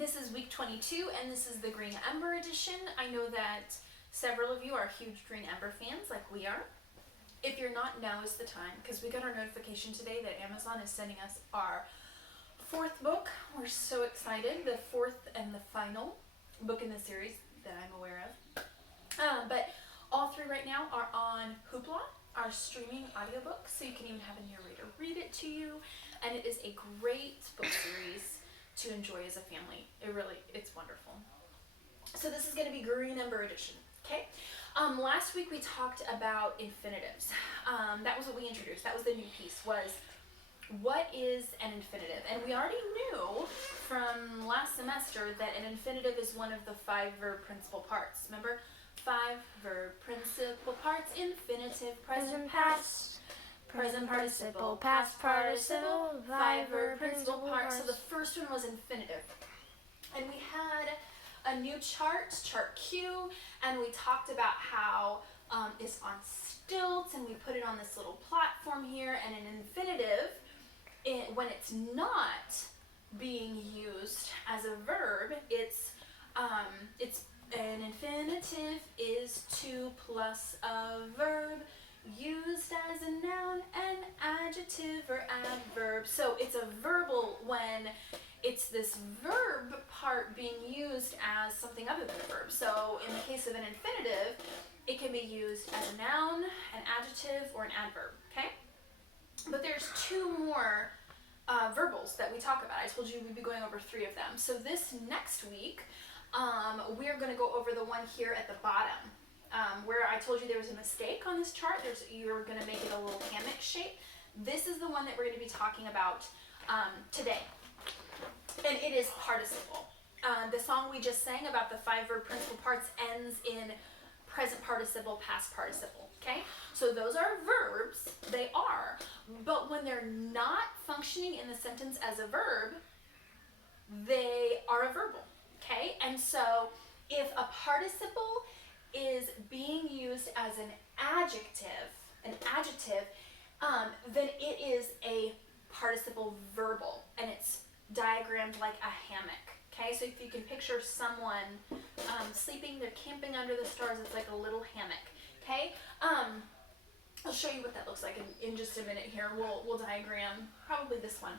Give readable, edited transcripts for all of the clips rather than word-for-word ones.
This is week 22, and this is the Green Ember edition. I know that several of you are huge Green Ember fans, like we are. If you're not, now is the time, because we got our notification today that Amazon is sending us our fourth book. We're so excited. The fourth and the final book in the series that I'm aware of. But all three right now are on Hoopla, our streaming audiobook, so you can even have a narrator read it to you. And it is a great book series to enjoy as a family. It's wonderful. So this is going to be Green Ember edition, okay? Last week we talked about infinitives. That was what we introduced. That was the new piece, was what is an infinitive? And we already knew from last semester that an infinitive is one of the 5 verb principal parts. Remember? 5 verb principal parts: infinitive, present, past, present participle, past participle, 5 verb principal parts. So the first one was infinitive. And we had a new chart Q, and we talked about how it's on stilts, and we put it on this little platform here. And an infinitive, when it's not being used as a verb, it's an infinitive is to plus a verb used as a noun, an adjective, or adverb. So it's a verbal when it's this verb part being used as something other than a verb. So in the case of an infinitive, it can be used as a noun, an adjective, or an adverb, okay? But there's 2 more verbals that we talk about. I told you we'd be going over 3 of them. So this next week, we're going to go over the one here at the bottom, where I told you there was a mistake on this chart. You're going to make it a little hammock shape. This is the one that we're going to be talking about today. And it is participle. The song we just sang about the 5 verb principal parts ends in present participle, past participle. Okay? So those are verbs. They are. But when they're not functioning in the sentence as a verb, they are a verbal. Okay? And so if a participle is being used as an adjective, then it is a participle verbal, and it's diagrammed like a hammock. Okay, so if you can picture someone sleeping, they're camping under the stars, it's like a little hammock. Okay, I'll show you what that looks like in just a minute here. We'll diagram probably this one.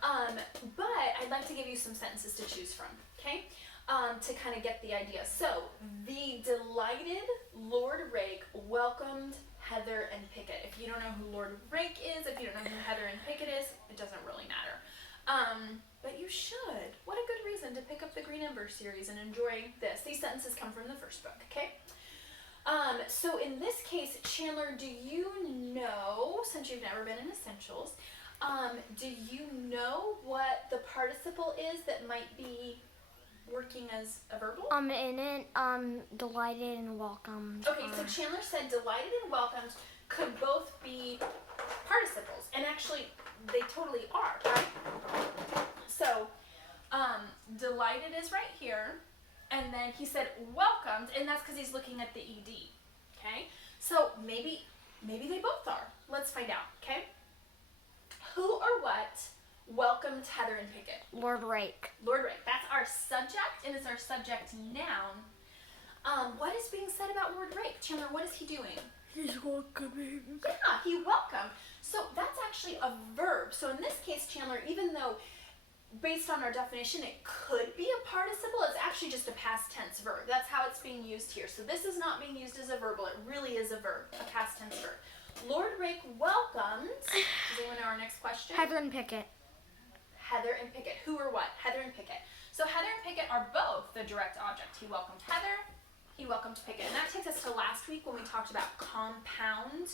But I'd like to give you some sentences to choose from, okay, to kind of get the idea. So, the delighted Lord Rake welcomed Heather and Pickett. If you don't know who Lord Rake is, if you don't know who Heather and Pickett is, it doesn't really matter. But you should. What a good reason to pick up the Green Ember series and enjoy this. These sentences come from the first book, okay? So in this case, Chandler, do you know, since you've never been in Essentials, do you know what the participle is that might be working as a verbal? In it, delighted and welcomed. Okay, so Chandler said delighted and welcomed could both be participles, and actually they totally are, right? So, delighted is right here, and then he said welcomed, and that's because he's looking at the ED, okay? So maybe they both are. Let's find out, okay? Who or what welcomed Heather and Pickett? Lord Rake. Lord Rake. That's our subject, and it's our subject noun. What is being said about Lord Rake? Chandler, what is he doing? He's welcoming. Yeah, he welcomed. So that's actually a verb. So in this case, Chandler, even though based on our definition it could be a participle, it's actually just a past tense verb. That's how it's being used here. So this is not being used as a verbal. It really is a verb, a past tense verb. Lord Rake welcomed. Does anyone know our next question? Heather and Pickett. Heather and Pickett. Who or what? Heather and Pickett. So Heather and Pickett are both the direct object. He welcomed Heather. He welcomed Pickett. And that takes us to last week when we talked about compound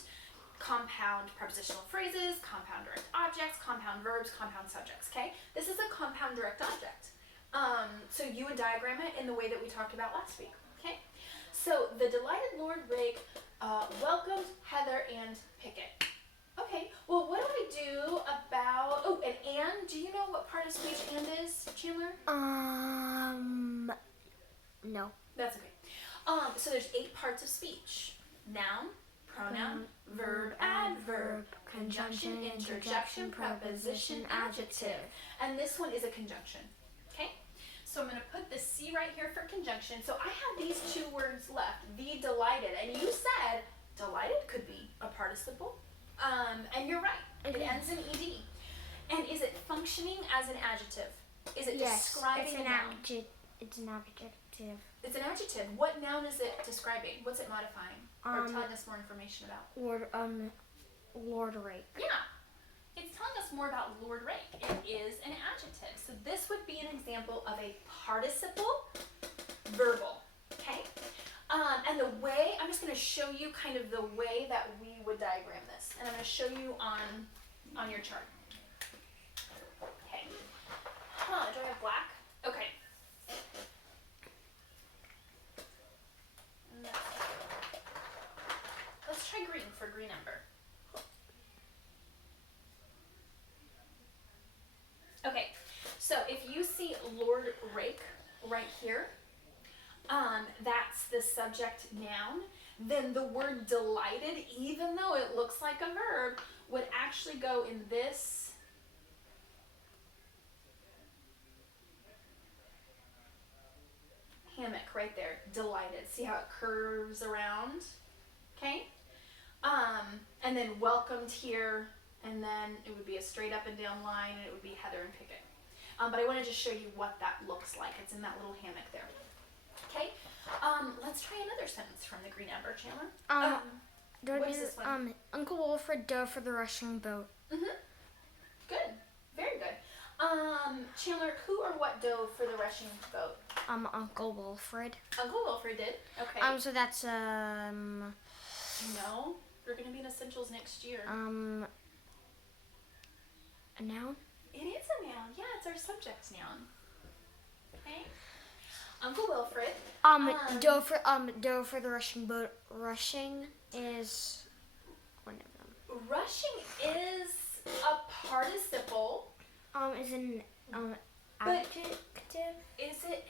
prepositional phrases, compound direct objects, compound verbs, compound subjects, okay? This is a compound direct object. So you would diagram it in the way that we talked about last week, okay? So the delighted Lord Rake welcomed Heather and Pickett. Okay, well, what do I do about, and do you know what part of speech and is, Chandler? No. That's okay. So there's 8 parts of speech. Noun, pronoun, verb, adverb, conjunction, interjection, preposition, adjective. And this one is a conjunction, okay? So I'm going to put the C right here for conjunction. So I have these two words left, the delighted. And you said delighted could be a participle. And you're right. It ends in ed. And is it functioning as an adjective? Is it describing a noun? It's an adjective. It's an adjective. What noun is it describing? What's it modifying? Or telling us more information about? Lord Rake. Yeah. It's telling us more about Lord Rake. It is an adjective. So this would be an example of a participle verbal. Okay? And the way, I'm just going to show you kind of the way that we would diagram this. And I'm going to show you on your chart. Okay. Do I have black? Okay. Let's try green for green ember. Okay, so if you see Lord Rake right here, that's the subject noun, then the word delighted, even though it looks like a verb, would actually go in this hammock right there, delighted. See how it curves around? Okay? And then welcomed here, and then it would be a straight up and down line, and it would be Heather and Pickett. But I want to just show you what that looks like. It's in that little hammock there. Okay? Let's try another sentence from the Green Ember, Chandler. What is this one? Uncle Wilfred dove for the rushing boat. Mm-hmm. Good. Very good. Chandler, who or what dove for the rushing boat? Uncle Wilfred. Uncle Wilfred did. Okay. So that's No. We're going to be in essentials next year. a noun? It is a noun. Yeah, it's our subject noun. Okay. Uncle Wilfred. Dove for the rushing boat. Rushing is one of them. Rushing is a participle. Is an adjective. Is it?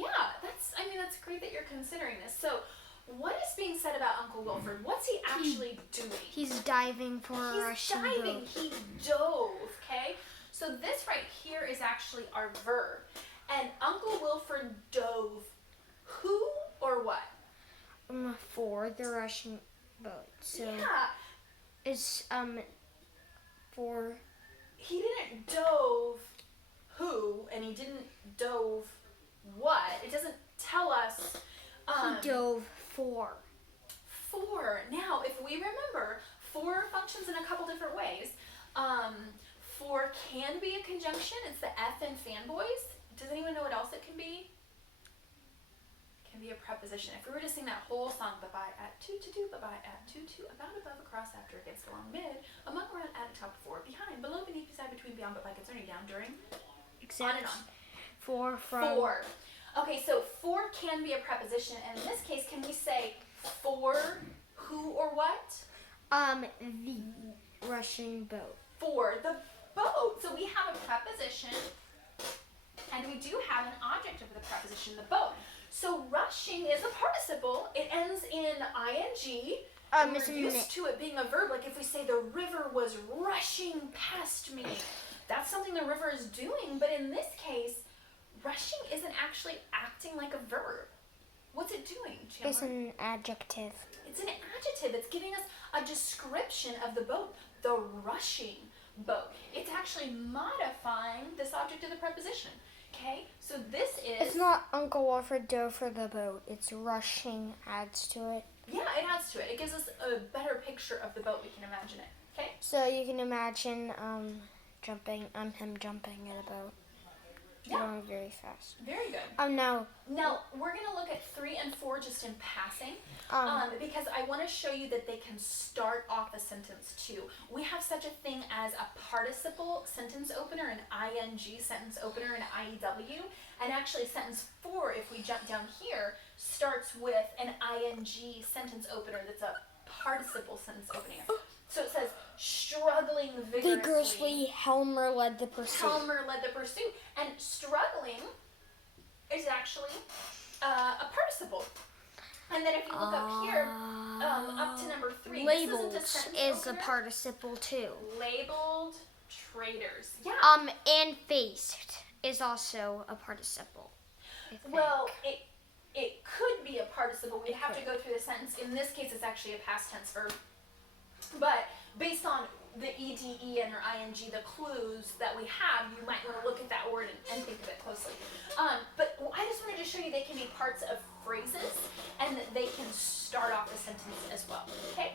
Well, that's great that you're considering this. So, what is being said about Uncle Wilfred? What's he actually doing? He's diving for a rushing boat. He dove, okay? So this right here is actually our verb. And Uncle Wilfred dove who or what? For the rushing boat. So yeah. It's for. He didn't dove who, and he didn't dove what. It doesn't tell us. He dove for. For. Now, if we remember, for functions in a couple different ways. For can be a conjunction. It's the F in fanboys. Does anyone know what else it can be? It can be a preposition. If we were to sing that whole song, bye-bye at two, bye-bye at two, about, above, across, after, against, along, mid, among, around, at, atop, before, behind, below, beneath, beside, between, beyond, but by, concerning, down, during, on and on. For, from. For. Okay, so for can be a preposition, and in this case, can we say for who or what? The rushing boat. For the boat. So we have a preposition, and we do have an object of the preposition, the boat. So rushing is a participle. It ends in ing. And we're used to it being a verb. Like if we say the river was rushing past me, that's something the river is doing. But in this case, rushing isn't actually acting like a verb. What's it doing, Chandler? It's an adjective. It's an adjective. It's giving us a description of the boat, the rushing boat. It's actually modifying this object of the preposition. Okay, so this is... It's not Uncle Wilfred dove for the boat. It's rushing adds to it. Yeah, it adds to it. It gives us a better picture of the boat. We can imagine it. Okay? So you can imagine him jumping at a boat. Yeah. Going very fast. Very good. Now we're going to look at 3 and 4 just in passing because I want to show you that they can start off a sentence too. We have such a thing as a participle sentence opener, an ing sentence opener, an IEW, and actually sentence 4, if we jump down here, starts with an ing sentence opener that's a participle sentence opener. So it says, struggling vigorously. Helmer led the pursuit. And struggling is actually a participle. And then if you look up here, up to number 3, labeled this isn't a sentence is opener. a participle too. Labeled traders. Yeah. And faced. is also a participle. I think. Well, it could be a participle. We'd have to could. go through the sentence. In this case, it's actually a past tense verb. But based on the ed, en, or ing, the clues that we have, you might want to look at that word and think of it closely. But I just wanted to show you they can be parts of phrases, and that they can start off a sentence as well. Okay?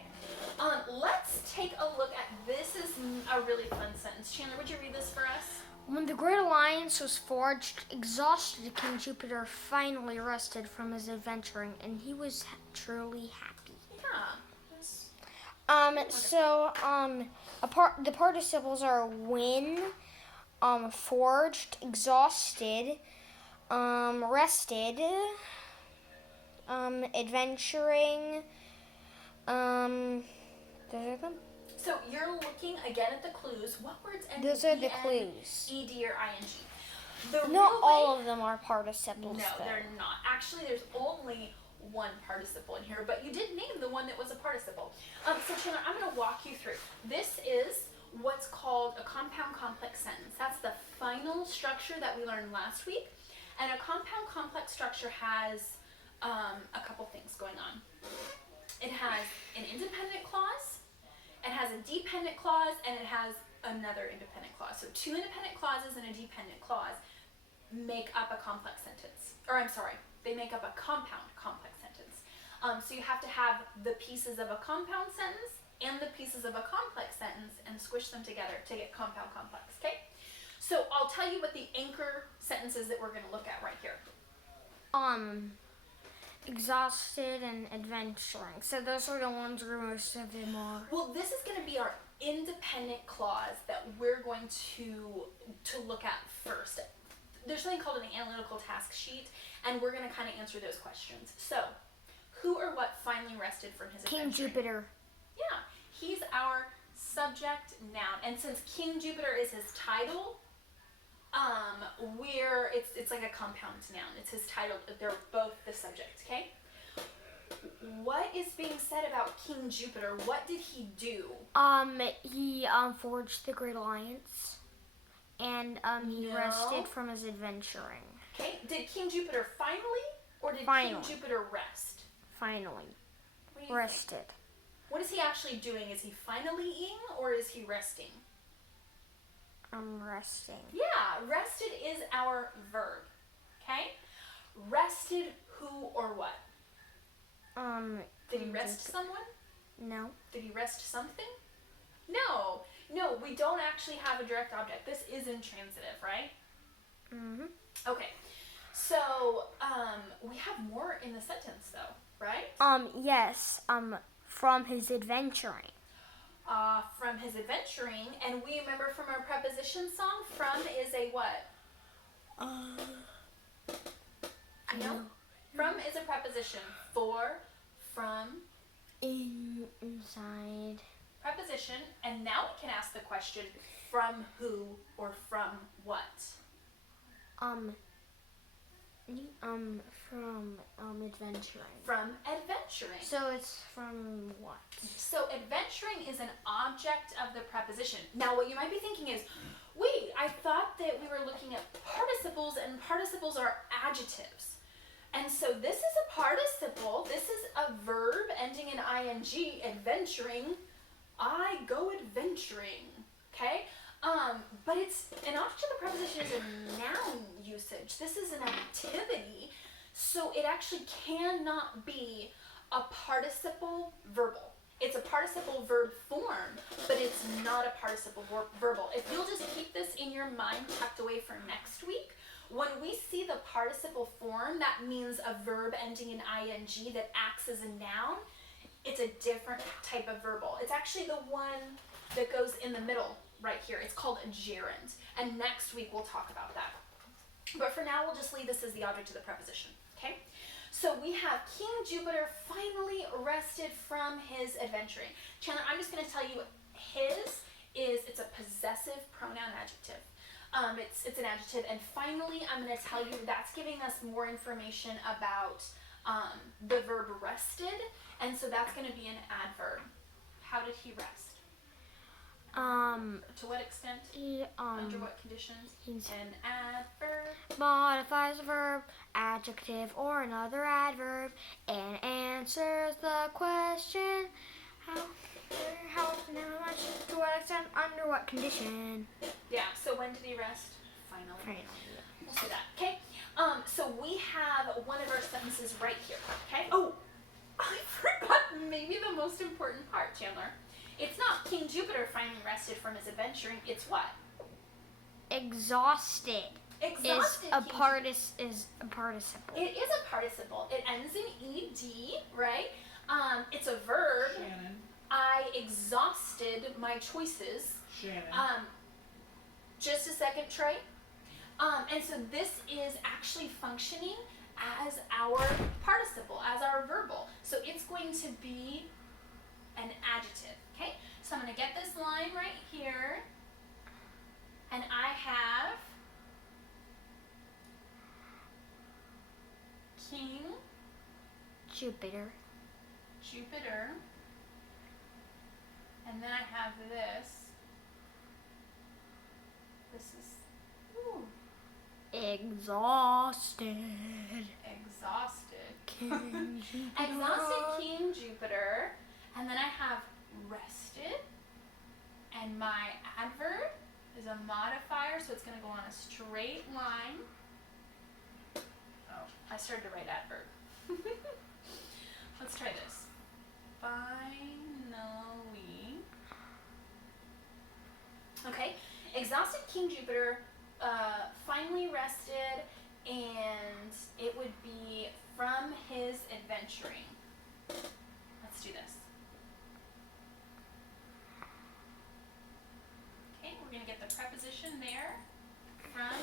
Let's take a look at this. Is a really fun sentence. Chandler, would you read this for us? When the Great Alliance was forged, exhausted, King Jupiter finally rested from his adventuring, and he was truly happy. Yeah. The participles are when, forged, exhausted, rested, adventuring, those are them. So you're looking again at the clues. What words end Those in are the EN, clues. ed, or ing? The Not real all way- of them are participles, No, though. they're not. Actually, there's only one participle in here, but you did name the one that was a participle. So Chandler, I'm going to walk you through. This is what's called a compound complex sentence. That's the final structure that we learned last week. And a compound complex structure has a couple things going on. It has an independent clause, it has a dependent clause, and it has another independent clause. So two independent clauses and a dependent clause make up a complex sentence. Or I'm sorry, they make up a compound complex sentence. So you have to have the pieces of a compound sentence and the pieces of a complex sentence and squish them together to get compound complex, okay? So I'll tell you what the anchor sentences that we're going to look at right here. Exhausted and adventuring. So those are the ones where most of them are. Well, this is going to be our independent clause that we're going to look at first. There's something called an analytical task sheet, and we're going to kind of answer those questions. So, who or what finally rested from his King adventuring? Jupiter. Yeah, he's our subject noun, and since King Jupiter is his title, it's like a compound noun. It's his title. They're both the subject. Okay. What is being said about King Jupiter? What did he do? He forged the Great Alliance, and he No. rested from his adventuring. Okay. Did King Jupiter finally, or did Finally. King Jupiter rest? Finally, What do you think? rested. What is he actually doing? Is he finally eating, or is he resting? Resting. Yeah, rested is our verb. Okay? Rested who or what? Did he rest someone? No. Did he rest something? No. No, we don't actually have a direct object. This is in transitive, right? Mm-hmm. Okay. So, we have more in the sentence though, right? Yes. From his adventuring. From his adventuring, and we remember from our preposition song, from is a what? You know? From is a preposition. For, from, Inside. preposition, and now we can ask the question, from who or from what? From adventuring. From adventuring. So it's from what? So adventuring is an object of the preposition. Now what you might be thinking is, wait, I thought that we were looking at participles, and participles are adjectives. And so this is a participle. This is a verb ending in ing, adventuring. I go adventuring. Okay? But it's an object of the preposition is a noun usage. This is an activity. So it actually cannot be a participle verbal. It's a participle verb form, but it's not a participle verbal. If you'll just keep this in your mind tucked away for next week, when we see the participle form, that means a verb ending in ing that acts as a noun. It's a different type of verbal. It's actually the one that goes in the middle right here. It's called a gerund. And next week we'll talk about that. But for now, we'll just leave this as the object of the preposition. Okay? So we have King Jupiter finally rested from his adventuring. Chandler, I'm just going to tell you it's a possessive pronoun adjective. It's an adjective, and finally I'm going to tell you that's giving us more information about the verb rested, and so that's going to be an adverb. How did he rest? To what extent? Under what conditions? He's An adverb. modifies a verb, adjective, or another adverb, and answers the question how often, how much, to what extent, under what condition. Yeah, so when did he rest? Finally. Finally. We'll see that, okay? So we have one of our sentences right here, okay? Oh, I forgot maybe the most important part, Chandler. It's not King Jupiter finally rested from his adventuring, it's what? Exhausted. Exhausted. Is a participle. It is a participle. It ends in ed, right? It's a verb. Shannon. I exhausted my choices. Shannon. Just a second, Trey. And so this is actually functioning as our participle, as our verbal. So it's going to be an adjective, okay? So I'm going to get this line right here. And I have King Jupiter. And then I have this. This is Exhausted. King Jupiter. Exhausted King Jupiter. And then I have rested. And my adverb is a modifier, so it's going to go on a straight line. Oh, I started to write adverb. Let's try this. Finally. Okay, exhausted King Jupiter finally rested, and it would be from his adventuring. Let's do this. Okay, we're going to get the preposition there. From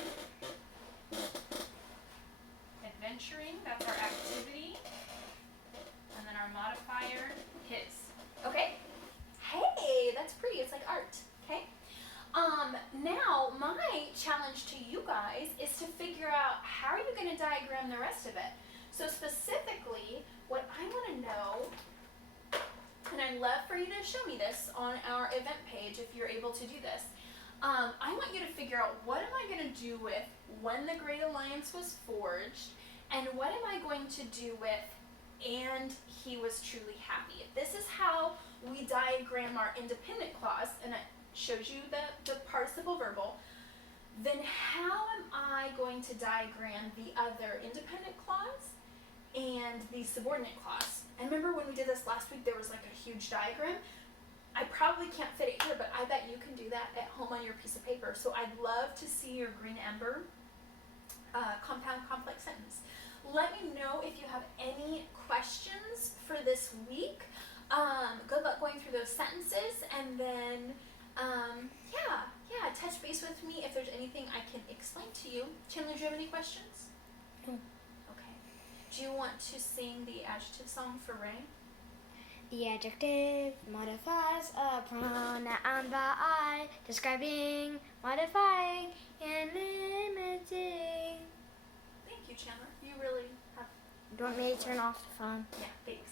adventuring, that's our activity. And then our modifier, his. Okay? Hey, that's pretty. It's like art. Okay? Now, my challenge to you guys is to figure out how are you going to diagram the rest of it. So specifically, what I want to know, and I'd love for you to show me this on our event page if you're able to do this. I want you to figure out what am I going to do with when the Great Alliance was forged, and what am I going to do with and he was truly happy. If this is how we diagram our independent clause, and it shows you the participle verbal, then how am I going to diagram the other independent clause and the subordinate clause? And remember when we did this last week, there was like a huge diagram? I probably can't fit it here, but I bet you can do that at home on your piece of paper. So I'd love to see your green ember compound complex sentence. Let me know if you have any questions for this week. Good luck going through those sentences, and then touch base with me if there's anything I can explain to you. Chandler, do you have any questions? No. Okay. Do you want to sing the adjective song for Ray? The adjective modifies a pronoun by I, describing, modifying, and limiting. Thank you, Chandler. You really have. Do you want me to turn off the phone? Yeah, thanks.